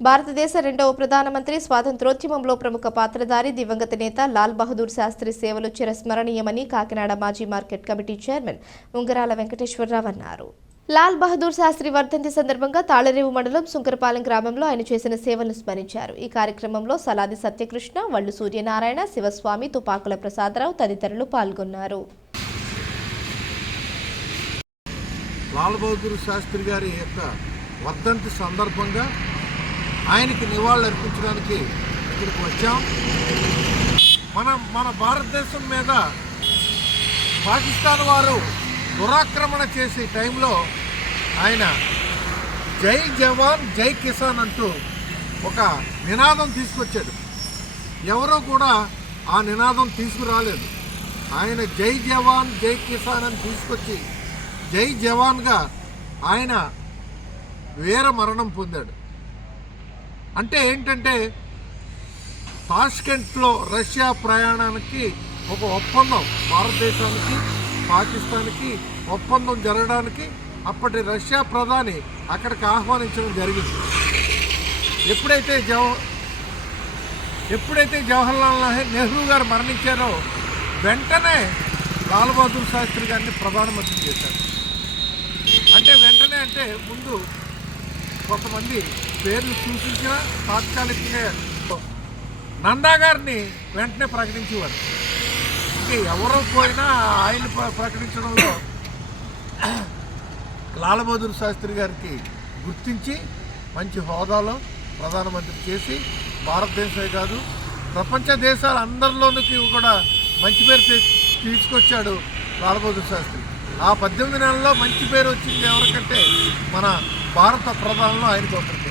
భారతదేశ రెండవ ప్రధానమంత్రి స్వాతంత్రోద్యమంలో ప్రముఖ పాత్రధారి దివంగత నేత లాల్ బహదూర్ శాస్త్రి సేవలు చిరస్మరణీయమని కాకినాడ మాజీ మార్కెట్ కమిటీ చైర్మన్ ఉంగరాల వెంకటేశ్వరరావు అన్నారు. లాల్ బహదూర్ శాస్త్రి వర్ధంతి సందర్భంగా తాళరేవు మండలం సుంకరపాలెం గ్రామంలో ఆయన చేసిన సేవలను స్మరించారు. ఈ కార్యక్రమంలో సలాది సత్యకృష్ణ వళ్ళు సూర్యనారాయణ శివస్వామి తుపాకుల ప్రసాదరావు తదితరులు పాల్గొన్నారు. లాల్ బహదూర్ శాస్త్రి గారి యొక్క వర్ధంతి సందర్భంగా ఆయనకి నివాళులు అర్పించడానికి ఇక్కడికి వచ్చాం. మన మన భారతదేశం మీద పాకిస్తాన్ వారు దురాక్రమణ చేసే టైంలో ఆయన జై జవాన్ జై కిసాన్ అంటూ ఒక నినాదం తీసుకొచ్చాడు. ఎవరో కూడా ఆ నినాదం తీసుకురాలేదు. ఆయన జై జవాన్ జై కిసాన్ అని తీసుకొచ్చి జై జవాన్గా ఆయన వీర మరణం పొందాడు. అంటే ఏంటంటే తాష్కెంట్లో రష్యా ప్రయాణానికి ఒక ఒప్పందం భారతదేశానికి పాకిస్తాన్కి ఒప్పందం జరగడానికి అప్పటి రష్యా ప్రధాని అక్కడికి ఆహ్వానించడం జరిగింది. ఎప్పుడైతే జవ ఎప్పుడైతే జవహర్లాల్ నెహ్రూ గారు మరణించారో వెంటనే లాల్ బహదూర్ శాస్త్రి గారిని ప్రధానమంత్రి చేశారు. అంటే వెంటనే అంటే ముందు కొంతమంది పేర్లు సూచించిన తాత్కాలికంగా నందా గారిని వెంటనే ప్రకటించేవారు. ఇంకా ఎవరో పోయినా ఆయన ప్రకటించడంలో లాలబహదూర్ శాస్త్రి గారికి గుర్తించి మంచి హోదాలో ప్రధానమంత్రి చేసి భారతదేశమే కాదు ప్రపంచ దేశాల అందరిలోనికి కూడా మంచి పేరు తీ- తీసుకొచ్చాడు లాలబహదూర్ శాస్త్రి. ఆ పద్దెనిమిది నెలల్లో మంచి పేరు వచ్చింది ఎవరికంటే మన భారత ప్రధానంలో ఆయనకు ఒకరికి